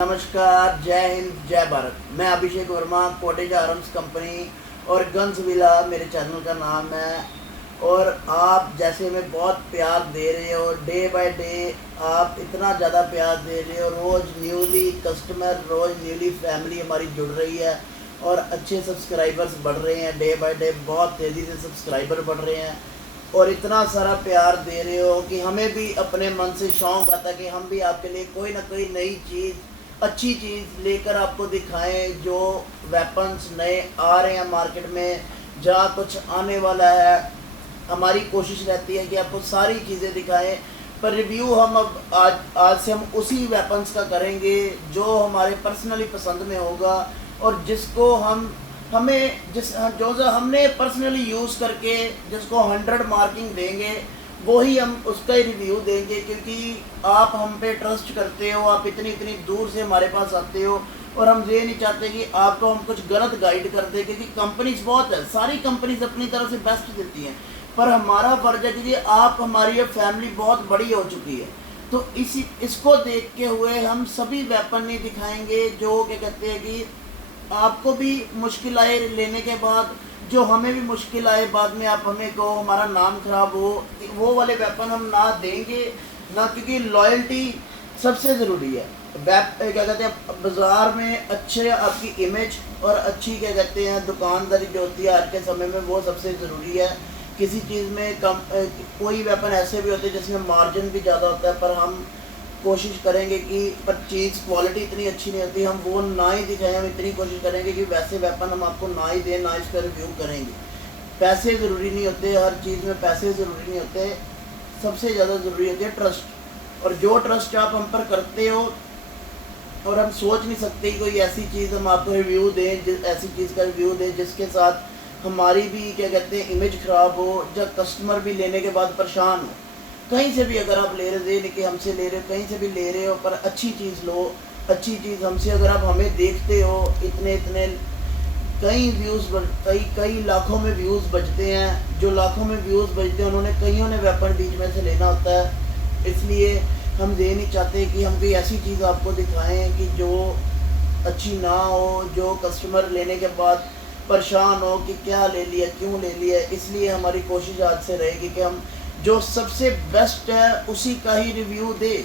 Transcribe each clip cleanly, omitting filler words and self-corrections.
नमस्कार, जय हिंद, जय भारत। मैं अभिषेक वर्मा, कॉटेज आर्म्स कंपनी और गन्स विला मेरे चैनल का नाम है। और आप जैसे हमें बहुत प्यार दे रहे हो, डे बाय डे आप इतना ज़्यादा प्यार दे रहे हो। रोज़ न्यूली कस्टमर, रोज़ न्यूली फैमिली हमारी जुड़ रही है और अच्छे सब्सक्राइबर्स बढ़ रहे हैं। डे बाय डे बहुत तेज़ी से सब्सक्राइबर बढ़ रहे हैं और इतना सारा प्यार दे रहे हो कि हमें भी अपने मन से शौक़ आता है कि हम भी आपके लिए कोई ना कोई नई चीज़, अच्छी चीज़ लेकर आपको दिखाएं। जो वेपन्स नए आ रहे हैं मार्केट में, जहाँ कुछ आने वाला है, हमारी कोशिश रहती है कि आपको सारी चीज़ें दिखाएं। पर रिव्यू हम अब आज से हम उसी वेपन्स का करेंगे जो हमारे पर्सनली पसंद में होगा और जिसको जो हमने पर्सनली यूज़ करके जिसको 100 मार्किंग देंगे, वही हम उसका ही रिव्यू देंगे। क्योंकि आप हम पे ट्रस्ट करते हो, आप इतनी इतनी दूर से हमारे पास आते हो और हम ये नहीं चाहते कि आपको हम कुछ गलत गाइड कर दें। क्योंकि कंपनीज बहुत है, सारी कंपनीज अपनी तरफ से बेस्ट देती हैं, पर हमारा फ़र्ज है क्योंकि आप हमारी फैमिली बहुत बड़ी हो चुकी है। तो इसको देखते हुए हम सभी वेपन नहीं दिखाएंगे जो क्या कहते हैं कि आपको भी मुश्किल आए लेने के बाद, जो हमें भी मुश्किल आए बाद में आप हमें को हमारा नाम खराब हो, वो वाले वेपन हम ना देंगे ना। क्योंकि लॉयल्टी सबसे ज़रूरी है। क्या कहते हैं, बाज़ार में अच्छे आपकी इमेज और अच्छी क्या कहते हैं दुकानदारी जो होती है आज के समय में, वो सबसे ज़रूरी है। किसी चीज़ में कोई वेपन ऐसे भी होते हैं जिसमें मार्जिन भी ज़्यादा होता है, पर हम कोशिश करेंगे कि पर चीज़ क्वालिटी इतनी अच्छी नहीं होती, हम वो ना ही दिखाएं। हम इतनी कोशिश करेंगे कि वैसे वेपन हम आपको ना ही दें, ना इसका रिव्यू करेंगे। पैसे ज़रूरी नहीं होते, हर चीज़ में पैसे ज़रूरी नहीं होते, सबसे ज़्यादा ज़रूरी होती है ट्रस्ट। और जो ट्रस्ट आप हम पर करते हो, और हम सोच नहीं सकते कि कोई ऐसी चीज़ हम आपको रिव्यू दें, ऐसी चीज़ का रिव्यू दें जिसके साथ हमारी भी क्या कहते हैं इमेज ख़राब हो, जब कस्टमर भी लेने के बाद परेशान हो। कहीं से भी अगर आप ले रहे हो, कि हमसे ले रहे हो, कहीं से भी ले रहे हो, पर अच्छी चीज़ लो। अच्छी चीज़ हमसे अगर आप हमें देखते हो, इतने कई लाखों में व्यूज़ बजते हैं। जो लाखों में व्यूज़ बजते हैं उन्होंने कईयों ने वेपन बीच में से लेना होता है। इसलिए हम ये नहीं चाहते कि हम कोई ऐसी चीज़ आपको दिखाएं कि जो अच्छी ना हो, जो कस्टमर लेने के बाद परेशान हो कि क्या ले लिया, क्यों ले लिया। इसलिए हमारी कोशिश आज से रहेगी कि हम जो सबसे बेस्ट है उसी का ही रिव्यू दे।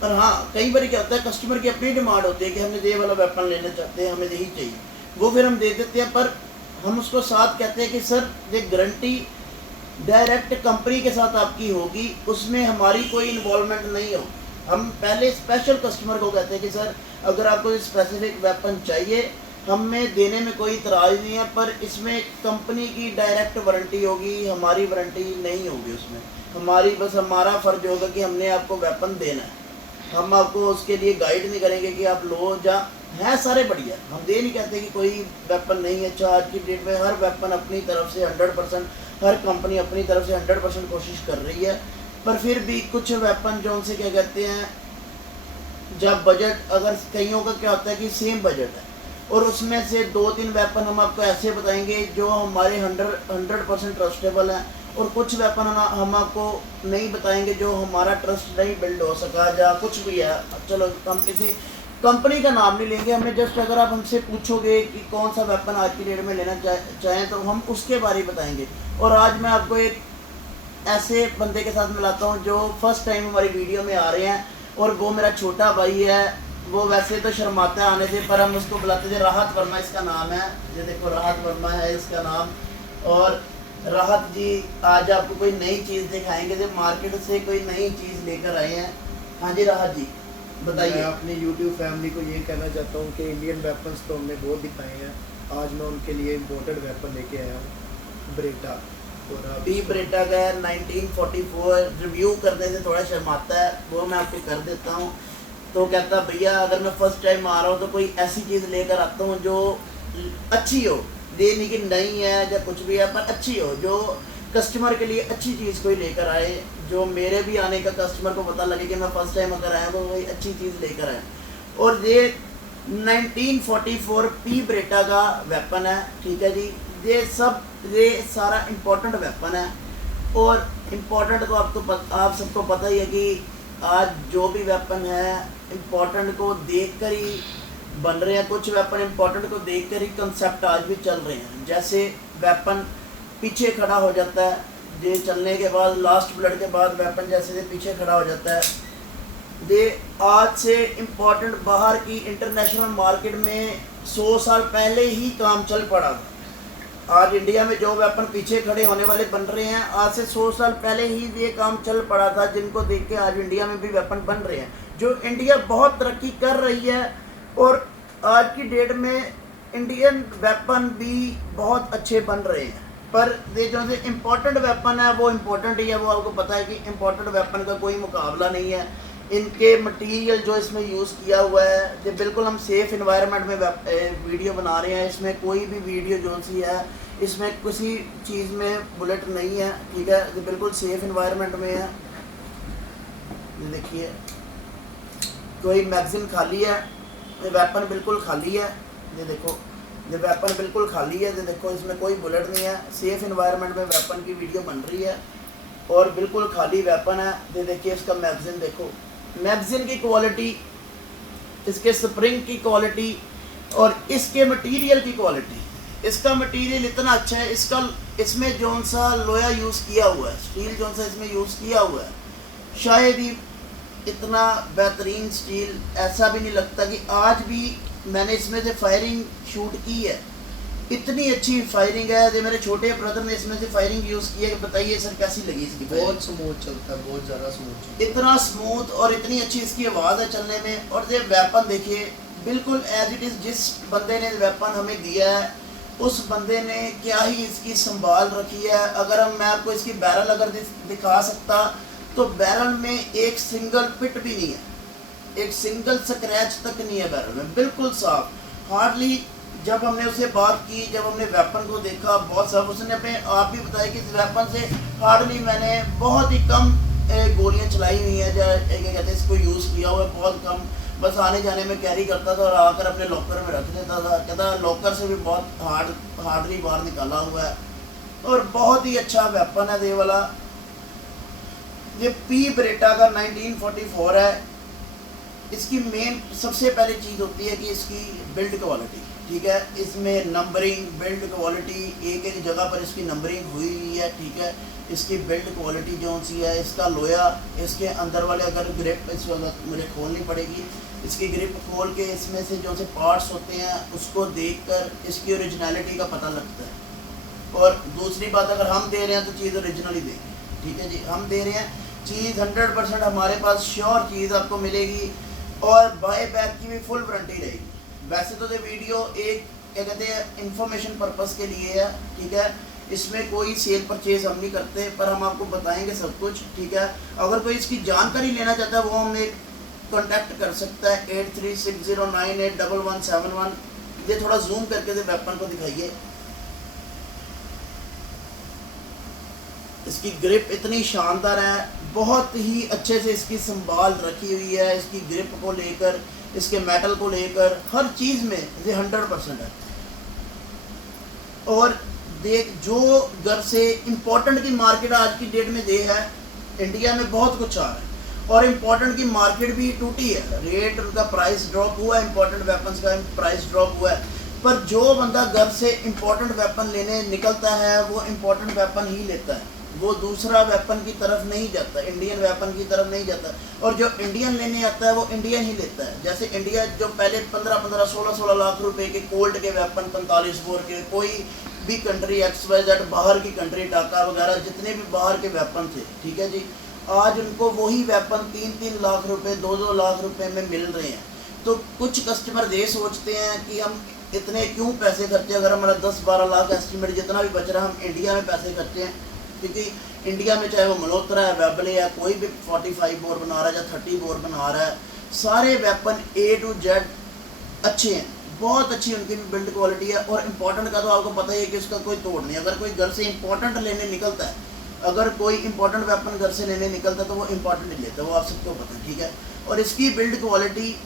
पर हाँ, कई बार क्या होता है, कस्टमर की अपनी डिमांड होती है कि हमने ये वाला वेपन लेना चाहते हैं, हमें यही चाहिए, वो फिर हम दे देते हैं। पर हम उसको साथ कहते हैं कि सर ये गारंटी डायरेक्ट कंपनी के साथ आपकी होगी, उसमें हमारी कोई इन्वॉल्वमेंट नहीं हो। हम पहले स्पेशल कस्टमर को कहते हैं कि सर अगर आपको स्पेसिफिक वेपन चाहिए, हमें देने में कोई इतराज़ नहीं है, पर इसमें कंपनी की डायरेक्ट वारंटी होगी, हमारी वारंटी नहीं होगी। उसमें हमारा फ़र्ज होगा कि हमने आपको वेपन देना है। हम आपको उसके लिए गाइड नहीं करेंगे कि आप लो जा, है सारे बढ़िया। हम ये नहीं कहते कि कोई वेपन नहीं अच्छा। आज की डेट में हर वेपन अपनी तरफ से 100%, हर कंपनी अपनी तरफ से 100% कोशिश कर रही है। पर फिर भी कुछ वेपन जो उनसे क्या कहते हैं, जब बजट, अगर कईयों का क्या होता है कि सेम बजट है और उसमें से 2-3 वेपन हम आपको ऐसे बताएंगे जो हमारे 100% ट्रस्टेबल हैं, और कुछ वेपन हम आपको नहीं बताएंगे जो हमारा ट्रस्ट नहीं बिल्ड हो सका, या कुछ भी है। चलो हम किसी कंपनी का नाम नहीं लेंगे, हमें जस्ट अगर आप हमसे पूछोगे कि कौन सा वेपन आज की डेट में लेना चाहें तो हम उसके बारे में बताएंगे। और आज मैं आपको एक ऐसे बंदे के साथ मिलाता हूँ जो फर्स्ट टाइम हमारी वीडियो में आ रहे हैं, और वो मेरा छोटा भाई है। वो वैसे तो शर्माता है आने से, पर हम उसको बुलाते थे, राहत वर्मा इसका नाम है। ये देखो, राहत वर्मा है इसका नाम। और राहत जी आज आपको कोई नई चीज़ दिखाएंगे, जो मार्केट से कोई नई चीज़ लेकर आए हैं। हाँ जी राहत जी, बताइए। मैं अपनी YouTube फैमिली को ये कहना चाहता हूँ कि इंडियन वेपन्स तो हमने बहुत दिखाए हैं, आज मैं उनके लिए इम्पोर्टेड वेपन लेके आया हूँ, ब्रेटा। पी ब्रेटा का 1944 रिव्यू करने से थोड़ा शर्माता है, वो मैं आपको कर देता हूँ। तो कहता भैया अगर मैं फ़र्स्ट टाइम आ रहा हूँ तो कोई ऐसी चीज़ लेकर आता हूँ जो अच्छी हो, ये नहीं कि नहीं है या कुछ भी है, पर अच्छी हो, जो कस्टमर के लिए अच्छी चीज़ कोई लेकर आए, जो मेरे भी आने का कस्टमर को पता लगे कि मैं फ़र्स्ट टाइम अगर आया तो कोई अच्छी चीज़ लेकर आए। और ये 1944 पी ब्रेटा का वेपन है, ठीक है जी। ये सारा इम्पोर्टेंट वेपन है, और इम्पोर्टेंट तो आप सबको पता ही है कि आज जो भी वेपन है इम्पोर्टेंट को देख कर ही बन रहे हैं, कुछ वेपन इम्पोर्टेंट को देख कर ही कंसेप्ट आज भी चल रहे हैं। जैसे वेपन पीछे खड़ा हो जाता है, ये चलने के बाद लास्ट ब्लड के बाद वेपन जैसे पीछे खड़ा हो जाता है। ये आज से इम्पोर्टेंट बाहर की इंटरनेशनल मार्केट में 100 साल पहले ही काम चल पड़ा था। आज इंडिया में जो वेपन पीछे खड़े होने वाले बन रहे हैं, आज से 100 साल पहले ही ये काम चल पड़ा था, जिनको देख के आज इंडिया में भी वेपन बन रहे हैं। जो इंडिया बहुत तरक्की कर रही है और आज की डेट में इंडियन वेपन भी बहुत अच्छे बन रहे हैं। पर ये जो से इम्पोर्टेंट वेपन है वो इम्पोर्टेंट ही है, वो आपको पता है कि इम्पोर्टेंट वेपन का कोई मुकाबला नहीं है। इनके मटेरियल जो इसमें यूज़ किया हुआ है, ये बिल्कुल हम सेफ़ इन्वायरमेंट में वीडियो बना रहे हैं। इसमें कोई भी वीडियो जो सी है, इसमें किसी चीज़ में बुलेट नहीं है, ठीक है। ये बिल्कुल सेफ़ इन्वायरमेंट में है। ये देखिए, कोई मैगज़ीन खाली है, ये वेपन बिल्कुल खाली है। ये देखो, ये वेपन बिल्कुल खाली है। ये देखो, इसमें कोई बुलेट नहीं है। सेफ़ इन्वायरमेंट में वेपन की वीडियो बन रही है और बिल्कुल खाली वेपन है। ये देखिए, इसका मैगज़ीन देखो, मैगज़ीन की क्वालिटी, इसके स्प्रिंग की क्वालिटी और इसके मटेरियल की क्वालिटी। इसका मटेरियल इतना अच्छा है, इसमें जौन सा लोहा यूज़ किया हुआ है, स्टील जौन सा इसमें यूज़ किया हुआ है, शायद ही इतना बेहतरीन स्टील ऐसा भी नहीं लगता कि आज भी मैंने इसमें से फायरिंग शूट की है, इतनी अच्छी फायरिंग है। जो मेरे छोटे ब्रदर ने इसमें से फायरिंग यूज़ की है, बताइए सर कैसी लगी इसकी? बहुत स्मूथ चलता है, बहुत ज़्यादा स्मूथ, इतना स्मूथ और इतनी अच्छी इसकी आवाज़ है चलने में। और ये वेपन देखिए, बिल्कुल एज इट इज़ जिस बंदे ने वेपन हमें दिया है, उस बंदे ने क्या ही इसकी संभाल रखी है। अगर मैं आपको इसकी बैरल अगर दिखा सकता, तो बैरल में एक सिंगल पिट भी नहीं है, एक सिंगल स्क्रैच तक नहीं है बैरल में, बिल्कुल साफ। हार्डली जब हमने उससे बात की, जब हमने वेपन को देखा, बहुत साफ, उसने अपने आप भी बताया कि इस वेपन से हार्डली मैंने बहुत ही कम गोलियां चलाई हुई हैं, क्या कहते हैं, इसको यूज़ किया हुआ है बहुत कम, बस आने जाने में कैरी करता था और आकर अपने लॉकर में रख देता था। कहता लॉकर से भी बहुत हार्डली बाहर निकाला हुआ है और बहुत ही अच्छा वेपन है ये वाला। ये पी ब्रेटा का 1944 है। इसकी मेन सबसे पहली चीज़ होती है कि इसकी बिल्ड क्वालिटी, ठीक है। इसमें नंबरिंग, बिल्ड क्वालिटी, एक एक जगह पर इसकी नंबरिंग हुई हुई है, ठीक है। इसकी बिल्ड क्वालिटी जो सी है, इसका लोया, इसके अंदर वाले अगर ग्रिप इस वक्त मुझे खोलनी पड़ेगी, इसकी ग्रिप खोल के इसमें से जो से पार्ट्स होते हैं उसको देखकर इसकी ओरिजिनलिटी का पता लगता है। और दूसरी बात, अगर हम दे रहे हैं तो चीज़ ओरिजिनल ही देंगे, ठीक है जी। हम दे रहे हैं चीज़ 100% हमारे पास श्योर चीज़ आपको मिलेगी और बाय बैक की भी फुल वारंटी रहेगी। वैसे तो ये वीडियो एक क्या कहते हैं इंफॉर्मेशन पर्पस के लिए है, ठीक है। इसमें कोई सेल परचेज हम नहीं करते, पर हम आपको बताएंगे सब कुछ, ठीक है। अगर कोई इसकी जानकारी लेना चाहता है वो हमें कॉन्टैक्ट कर सकता है 8360981171। ये थोड़ा जूम करके दे वेपन को दिखाइए। इसकी ग्रिप इतनी शानदार है, बहुत ही अच्छे से इसकी संभाल रखी हुई है। इसकी ग्रिप को लेकर, इसके मेटल को लेकर, हर चीज़ में ये 100% है। और देख, जो घर से इम्पोर्टेंट की मार्केट आज की डेट में ये है, इंडिया में बहुत कुछ आ रहा है और इम्पोर्टेंट की मार्केट भी टूटी है। रेट उनका प्राइस ड्रॉप हुआ है, इम्पोर्टेंट वेपन्स का प्राइस ड्रॉप हुआ है। पर जो बंदा घर से इम्पोर्टेंट वेपन लेने निकलता है वो इम्पोर्टेंट वेपन ही लेता है, वो दूसरा वेपन की तरफ नहीं जाता, इंडियन वेपन की तरफ नहीं जाता। और जो इंडियन लेने आता है वो इंडियन ही लेता है। जैसे इंडिया जो पहले 15-15, 16-16 लाख रुपए के कोल्ड के वेपन, 45 बोर के, कोई भी कंट्री XYZ बाहर की कंट्री, टाका वगैरह जितने भी बाहर के वेपन थे, ठीक है जी, आज उनको वही वेपन 3-3 लाख रुपए, 2-2 लाख रुपए में मिल रहे हैं। तो कुछ कस्टमर ये सोचते हैं कि हम इतने क्यों पैसे खर्चे, अगर हमारा 10-12 लाख एस्टिमेट जितना भी बच रहा है हम इंडिया में पैसे खर्चे हैं। क्योंकि इंडिया में चाहे वो मल्होत्रा है, वेबले है, कोई भी 45 बोर बना रहा है या 30 बोर बना रहा है, सारे वेपन A to Z अच्छे हैं, बहुत अच्छी उनकी भी बिल्ड क्वालिटी है। और इम्पोर्टेंट का तो आपको पता ही है कि उसका कोई तोड़ नहीं। अगर कोई घर से इम्पोर्टेंट लेने निकलता है, अगर कोई इम्पोर्टेंट वेपन घर से लेने निकलता है तो वो इम्पोर्टेंट ही लेता है, वो आप सबको पता है, ठीक है। और इसकी बिल्ड क्वालिटी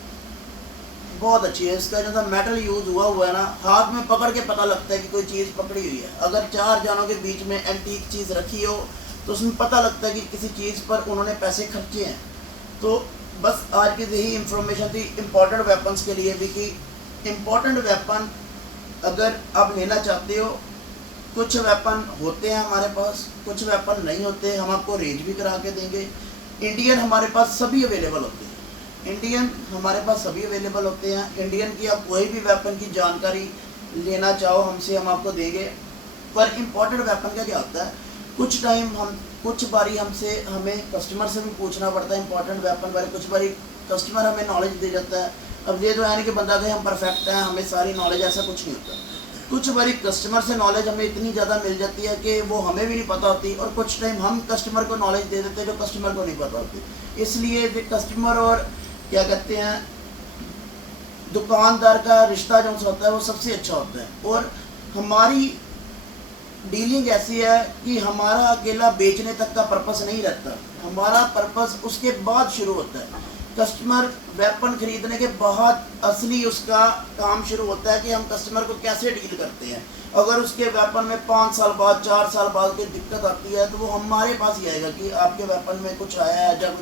बहुत अच्छी है। इसका जो सा मेटल यूज़ हुआ है ना, हाथ में पकड़ के पता लगता है कि कोई चीज़ पकड़ी हुई है। अगर 4 जानों के बीच में एंटीक चीज़ रखी हो तो उसमें पता लगता है कि किसी चीज़ पर उन्होंने पैसे खर्चे हैं। तो बस आज की यही इंफॉर्मेशन थी इम्पोर्टेंट वेपन्स के लिए भी, कि इम्पोर्टेंट वेपन अगर आप लेना चाहते हो, कुछ वेपन होते हैं हमारे पास, कुछ वेपन नहीं होते, हम आपको रेंज भी करा के देंगे। इंडियन हमारे पास सभी अवेलेबल होते हैं, इंडियन हमारे पास सभी अवेलेबल होते हैं। इंडियन की आप कोई भी वेपन की जानकारी लेना चाहो हमसे, हम आपको देंगे। पर इम्पोर्टेंट वेपन का क्या होता है, कुछ टाइम कुछ बारी हमें कस्टमर से भी पूछना पड़ता है इंपॉर्टेंट वेपन बारे। कुछ बारी कस्टमर हमें नॉलेज दे जाता है। अब ये तो है नहीं कि बंदा कहे हम परफेक्ट हैं, हमें सारी नॉलेज, ऐसा कुछ नहीं होता। कुछ बारी कस्टमर से नॉलेज हमें इतनी ज़्यादा मिल जाती है कि वो हमें भी नहीं पता होती, और कुछ टाइम हम कस्टमर को नॉलेज दे देते हैं जो कस्टमर को नहीं पता होती। इसलिए जो कस्टमर और क्या कहते हैं दुकानदार का रिश्ता जो होता है वो सबसे अच्छा होता है। और हमारी डीलिंग ऐसी है कि हमारा अकेला बेचने तक का पर्पस नहीं रहता, हमारा पर्पस उसके बाद शुरू होता है। कस्टमर वेपन खरीदने के बाद असली उसका काम शुरू होता है कि हम कस्टमर को कैसे डील करते हैं। अगर उसके वेपन में 5 साल बाद 4 साल बाद कोई दिक्कत आती है तो वो हमारे पास ही आएगा कि आपके वेपन में कुछ आया है। जब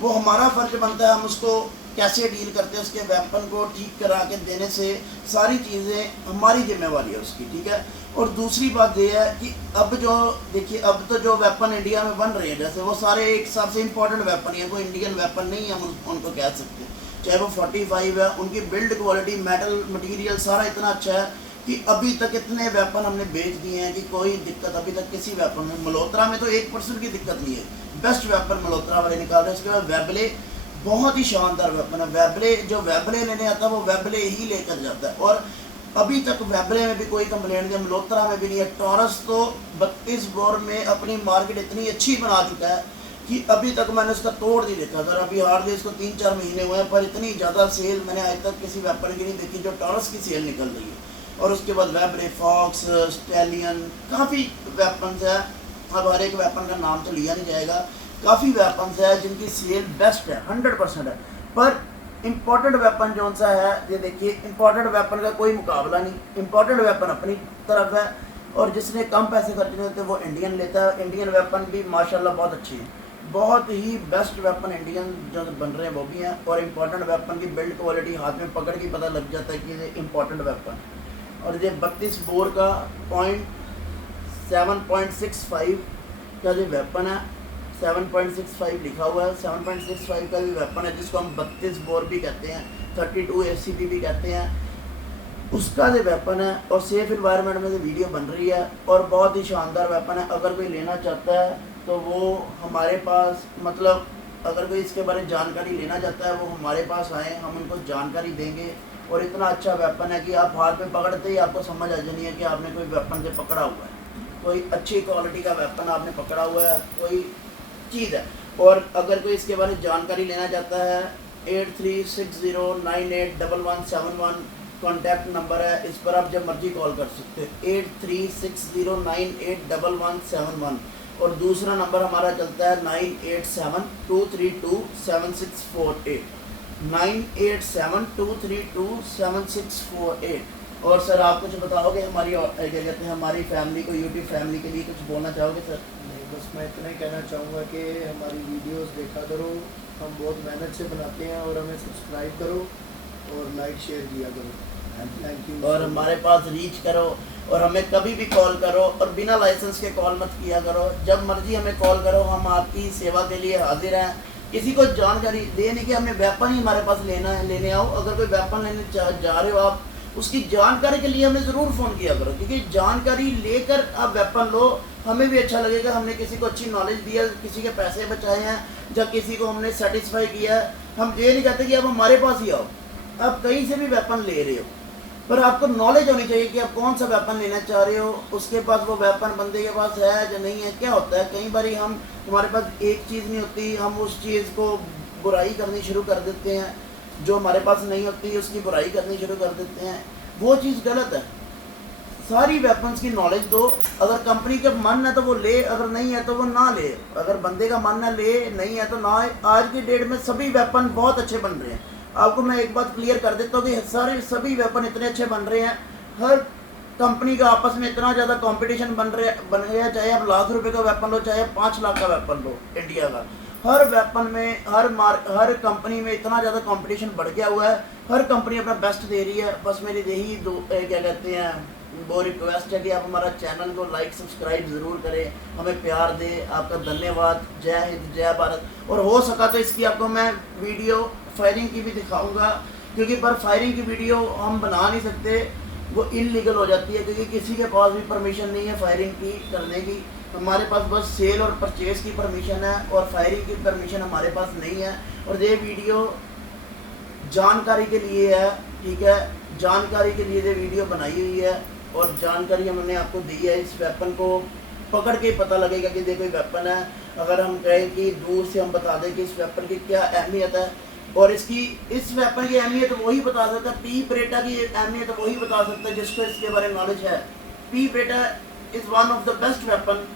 वो हमारा फ़र्ज बनता है हम उसको कैसे डील करते हैं, उसके वेपन को ठीक करा के देने से सारी चीज़ें हमारी जिम्मेवारी है उसकी, ठीक है। और दूसरी बात ये है कि अब जो देखिए, अब तो जो वेपन इंडिया में बन रहे हैं जैसे वो सारे एक हिसाब से इंपॉर्टेंट वेपन ही है, कोई इंडियन वेपन नहीं है हम उनको कह सकते। चाहे वो 45 है, उनकी बिल्ड क्वालिटी, मेटल मटेरियल सारा इतना अच्छा है कि अभी तक इतने वेपन हमने बेच दिए हैं कि कोई दिक्कत अभी तक किसी वेपन में, मल्होत्रा में तो 1% की दिक्कत नहीं है। बेस्ट वेपन मल्होत्रा वाले निकाल रहे हैं। उसके बाद वेबले बहुत ही शानदार वेपन है। वेबले जो वेबले लेने आता है वो वेबले ही लेकर जाता है, और अभी तक वेबले में भी कोई कंप्लेंट नहीं, मल्होत्रा में भी नहीं है। टॉरस तो 32 बोर में अपनी मार्केट इतनी अच्छी बना चुका है कि अभी तक मैंने उसका तोड़ नहीं देखा। सर अभी हार्डली इसको 3-4 महीने हुए हैं, पर इतनी ज़्यादा सेल मैंने आज तक किसी वेपन की नहीं देखी जो टॉरस की सेल निकल रही है। और उसके बाद वेबले, फॉक्स, स्टैलियन, काफ़ी वेपन्स है। अब हर एक वेपन का नाम तो लिया नहीं जाएगा, काफ़ी वेपन्स है जिनकी सेल बेस्ट है, 100% है। पर इम्पोर्टेंट वेपन जो सा है, ये देखिए इम्पोर्टेंट वेपन का कोई मुकाबला नहीं। इम्पोर्टेंट वेपन अपनी तरफ है, और जिसने कम पैसे खर्चने होते हैं वो इंडियन लेता है। इंडियन वेपन भी माशाल्लाह बहुत अच्छी है, बहुत ही बेस्ट वेपन इंडियन जो बन रहे हैं वो भी हैं। और इम्पोर्टेंट वेपन की बिल्ड क्वालिटी हाथ में पकड़ के पता लग जाता है कि ये इम्पोर्टेंट वेपन। और ये 32 बोर का 7.65 का जो वेपन है, 7.65 लिखा हुआ है, 7.65 का भी वेपन है जिसको हम 32 बोर भी कहते हैं, 32 ACP भी कहते हैं, उसका जो वेपन है। और सेफ इन्वायरमेंट में जो वीडियो बन रही है, और बहुत ही शानदार वेपन है। अगर कोई लेना चाहता है तो वो हमारे पास, मतलब अगर कोई इसके बारे में जानकारी लेना चाहता है वो हमारे पास आए, हम उनको जानकारी देंगे। और इतना अच्छा वेपन है कि आप हाथ में पकड़ते ही आपको समझ आ जानी है कि आपने कोई वेपन से पकड़ा हुआ है, कोई अच्छी क्वालिटी का वेपन आपने पकड़ा हुआ है, कोई चीज़ है। और अगर कोई इसके बारे में जानकारी लेना चाहता है, 8360981171 कॉन्टैक्ट नंबर है, इस पर आप जब मर्जी कॉल कर सकते हैं, 8360981171। और दूसरा नंबर हमारा चलता है 9872327648, 9872327648। और सर आप कुछ बताओगे हमारी क्या कहते हैं हमारी फैमिली को, यूट्यूब फैमिली के लिए कुछ बोलना चाहोगे सर? नहीं, बस मैं इतना ही कहना चाहूँगा कि हमारी वीडियोस देखा करो, हम बहुत मेहनत से बनाते हैं, और हमें सब्सक्राइब करो और लाइक शेयर किया करो। Thank you. और हमारे पास रीच करो, और हमें कभी भी कॉल करो, और बिना लाइसेंस के कॉल मत किया करो। जब मर्जी हमें कॉल करो, हम आपकी सेवा के लिए हाजिर हैं। किसी को जानकारी देने की हमें वेपन ही हमारे पास लेने आओ। अगर कोई वेपन लेने जा रहे हो आप, उसकी जानकारी के लिए हमें ज़रूर फ़ोन किया करो, क्योंकि जानकारी लेकर आप वेपन लो, हमें भी अच्छा लगेगा। हमने किसी को अच्छी नॉलेज दी है, किसी के पैसे बचाए हैं, जब किसी को हमने सेटिस्फाई किया है। हम ये नहीं कहते कि आप हमारे पास ही आओ, आप कहीं से भी वेपन ले रहे हो, पर आपको नॉलेज होनी चाहिए कि आप कौन सा वेपन लेना चाह रहे हो, उसके पास वो वेपन बंदे के पास है या नहीं है। क्या होता है कई बार हमारे पास एक चीज़ नहीं होती, हम उस चीज़ को बुराई करनी शुरू कर देते हैं, जो हमारे पास नहीं होती उसकी बुराई करनी शुरू कर देते हैं, वो चीज़ गलत है। सारी वेपन्स की नॉलेज दो, अगर कंपनी का मन है तो वो ले, अगर नहीं है तो वो ना ले। अगर बंदे का मन है ले, नहीं है तो ना। आज की डेट में सभी वेपन बहुत अच्छे बन रहे हैं। आपको मैं एक बात क्लियर कर देता हूँ कि सभी वेपन इतने अच्छे बन रहे हैं, हर कंपनी का आपस में इतना ज़्यादा कंपटीशन बन रहा है, चाहे आप लाख रुपए का वेपन लो, चाहे 5 लाख का वेपन लो इंडिया का, हर वेपन में हर कंपनी में इतना ज़्यादा कंपटीशन बढ़ गया हुआ है, हर कंपनी अपना बेस्ट दे रही है। बस मेरी यही क्या कहते हैं वो रिक्वेस्ट है कि आप हमारा चैनल को लाइक सब्सक्राइब ज़रूर करें, हमें प्यार दें। आपका धन्यवाद। जय हिंद, जय भारत। और हो सका तो इसकी आपको मैं वीडियो फायरिंग की भी दिखाऊंगा, क्योंकि पर फायरिंग की वीडियो हम बना नहीं सकते, वो इनलीगल हो जाती है, क्योंकि किसी के पास भी परमिशन नहीं है फायरिंग की करने की। हमारे पास बस सेल और परचेज़ की परमिशन है और फायरिंग की परमिशन हमारे पास नहीं है। और ये वीडियो जानकारी के लिए है, ठीक है, जानकारी के लिए ये वीडियो बनाई हुई है और जानकारी हमने आपको दी है। इस वेपन को पकड़ के पता लगेगा कि ये कोई वेपन है। अगर हम कहें कि दूर से हम बता दें कि इस वेपन की क्या अहमियत है, और इस वेपन की अहमियत वही बता सकता है, पी ब्रेटा की अहमियत वही बता सकता है जिसको इसके बारे में नॉलेज है। P Beretta is one of the best weapon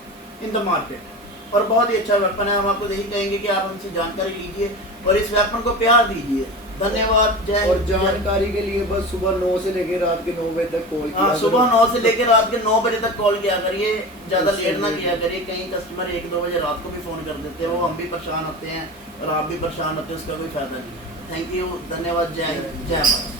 in the market और बहुत ही अच्छा वेपन है। हम आपको यही कहेंगे कि आप हमसे जानकारी लीजिए और इस वेपन को प्यार दीजिए। धन्यवाद। जय। और जानकारी के लिए बस सुबह 9 से लेकर रात के 9 बजे तक कॉल किया। सुबह 9 से लेकर रात के 9 बजे तक कॉल किया करिए, ज़्यादा लेट ना किया करिए। कई कस्टमर 1-2 बजे रात को भी फ़ोन कर देते हैं, वो हम भी परेशान होते हैं और आप भी परेशान होते हैं, उसका कोई फ़ायदा नहीं। थैंक यू, धन्यवाद। जय हिंद, जय भारत।